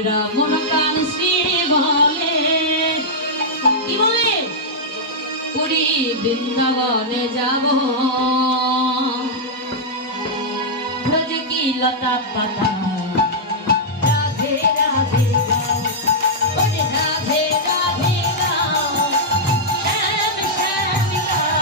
এরা মন প্রাণ শ্রী বলে কি বলে পুরী বৃন্দাবনে যাব ভোজ কি লতা পাতা রাধে রাধে গাও ওরে রাধে রাধে গাও শ্যাম শ্যাম গাও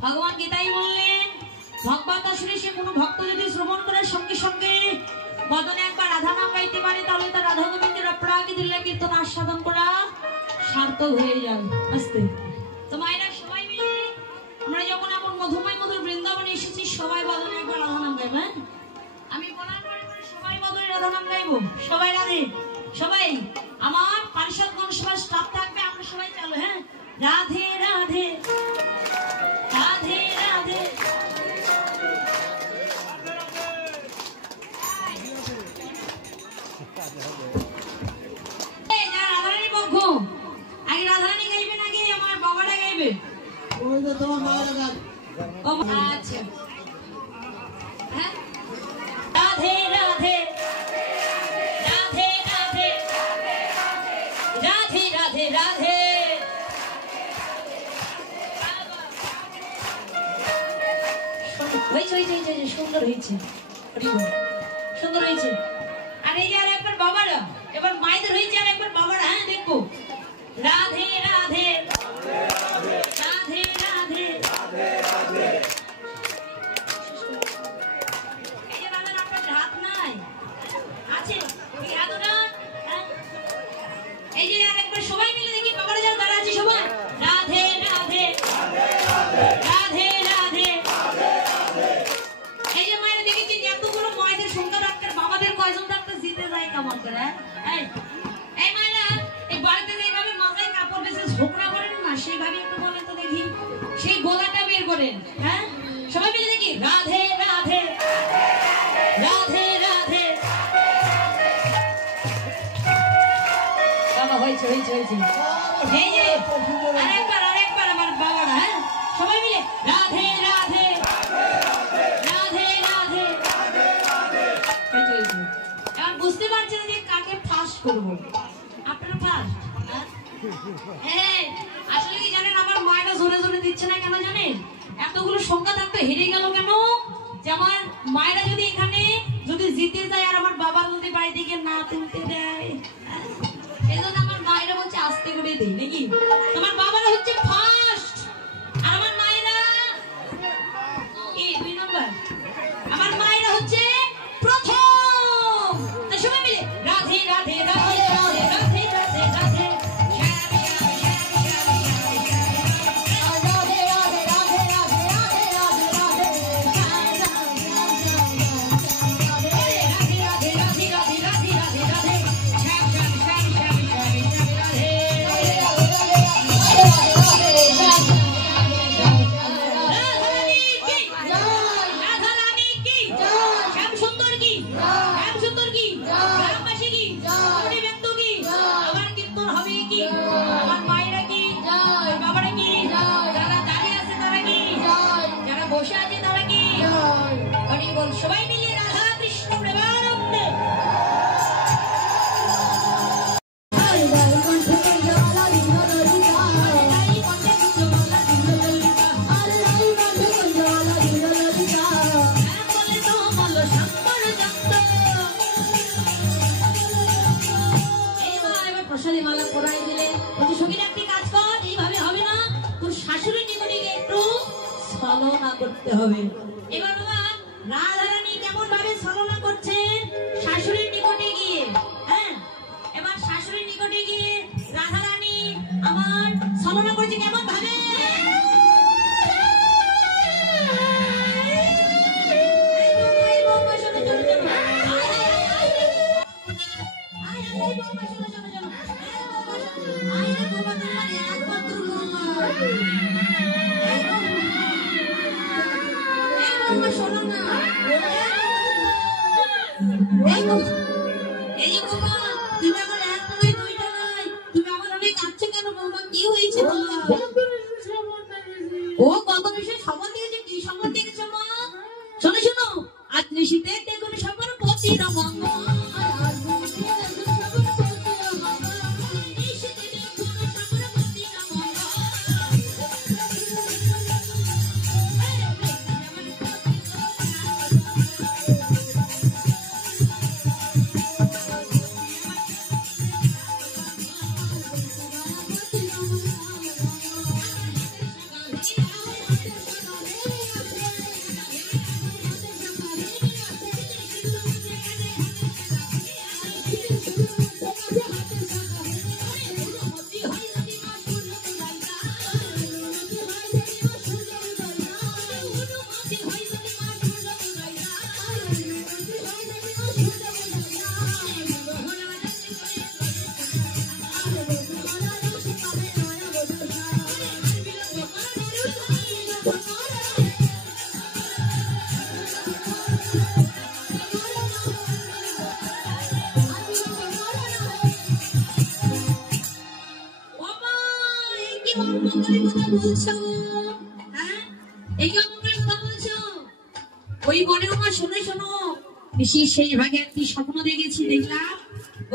भगवान गीताई बोलें भगवत आश्रय से कोनो भक्त यदि श्रवण करे संगे संगे बदने एक बार राधा नाम गाइते पारे ताहले तार राधा गोविंदेर अपरागी दिल्ला कीर्तन आस्वादन करा सार्थक হয়ে যায় আস্তে তো মায়েরা সবাই মিলে আমরা যখন আপন মধুময় মধুর বৃন্দাবনে এসেছি সবাই বদনে একবার রাধা নাম গাইব হ্যাঁ আমি বলার পরে সবাই বদনে রাধা নাম গাইবো সবাই রাধে সবাই আমার পারিষদগণ সবাই স্টাফ থাকবে আমরা সবাই চলো হ্যাঁ রাধে রাধে राधे राधे राधे আচ্ছা হ্যাঁ রাধে রাধে রাধে রাধে রাধে রাধে রাধে সুন্দর হয়েছে সুন্দর হয়েছে। আর এই যে আর একবার বাবারা এবার মায়েদের হয়েছে আর একবার বাবারা হ্যাঁ দেখো রাধে রাধে রাধে রাধে এই যে দাদা আপনার হাত নাই আছে এই হাতটা এই যে আর একবার সবাই মিলে দেখি বাবারা যারা দাঁড়া আছে সবাই রাধে রাধে রাধে রাধে এই যে মায়ের দেখেছি এতগুলো মায়েদের সংখ্যা ডাক্তার বাবাদের কয়জন ডাক্তার জিতে যায় কেমন করে এই মায়েরা এই বাড়িতে যেভাবে মাথায় কাপড় বেঁচে ঝোঁকড়া করেন না সেইভাবে একটু বলেন তো দেখি সেই গলাটা বের করেন হ্যাঁ সবাই মিলে দেখি রাধে রাধে রাধে রাধে বাবা হয়েছে হয়েছে হয়েছে এই যে আরেকবার আমার বাবারা হ্যাঁ সবাই মিলে রাধে রাধে রাধে রাধে এখন বুঝতে পারছেন যে কাকে ফাঁস করবো আপনারা ফাঁস হ্যাঁ আসলে কি জানেন আমার মায়েরা জোরে জোরে দিচ্ছে না কেন জানেন এতগুলো সংখ্যা থাকতে হেরে গেল কেন যে আমার মায়েরা যদি এখানে যদি জিতে যায় আর আমার বাবার যদি বাড়ি থেকে না তুলতে দেয় এই জন্য আমার মায়েরা বলছে আস্তে করে দেয় নাকি তোমার বাবারা হচ্ছে ফার্স্ট আর আমার মায়েরা এই 2 নম্বর আমার মায়েরা হচ্ছে প্রথম তাই সবাই মিলে রাধে রাধে রাধে রাধে রাধে রাধে রাধে সবাই মিলে রাধা কৃষ্ণ প্রেমানন্দে প্রসাদী মালা পরাই দিলে সঙ্গীরা একটি কাজ কর এইভাবে হবে না তোর শাশুড়ি নিকটে গিয়ে একটু ছলনা করতে হবে। এবার বাবা রাধারানী কেমন ভাবে ছলনা করছেন শাশুড়ির নিকটে গিয়ে হ্যাঁ এবার শাশুড়ির নিকটে গিয়ে রাধারানী আমার ছলনা করছে কেমন ভাবে শোনো না এই যে বাবা তুমি আমার এক নয় দুইটা নয় তুমি আমার অনেক কাছে কেন বাবা কি হয়েছে ও কত বিষয় সম্মান দিয়েছে কি সম্মান দিয়েছে মা শোনো শোনো আজ নিশীতে দেখুন সবার প্রতি রমঙ্গ কি মঙ্গলের কথা বলছো হ্যাঁ এই কেমন করে কথা বলছো? ওই বনে আমার শোনো শোনো, বেশি সেই ভাগে একটি স্বপ্ন দেখেছি, দেখলাম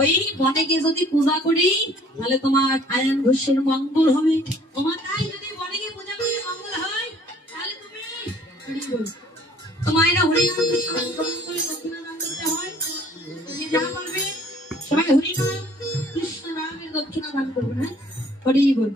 ওই বনে গিয়ে যদি পূজা করি তাহলে তোমার আয়ন ঘোষের মঙ্গল হবে। তোমার তাই যদি বনে গিয়ে পূজা করে মঙ্গল হয় তাহলে তুমি তোমার হরিনাম দক্ষিণা দান করতে হয়। তুমি যা বলবে সবাই হরিনাম কৃষ্ণ নামের দক্ষিণা দান করবে। হ্যাঁ, হরি বল।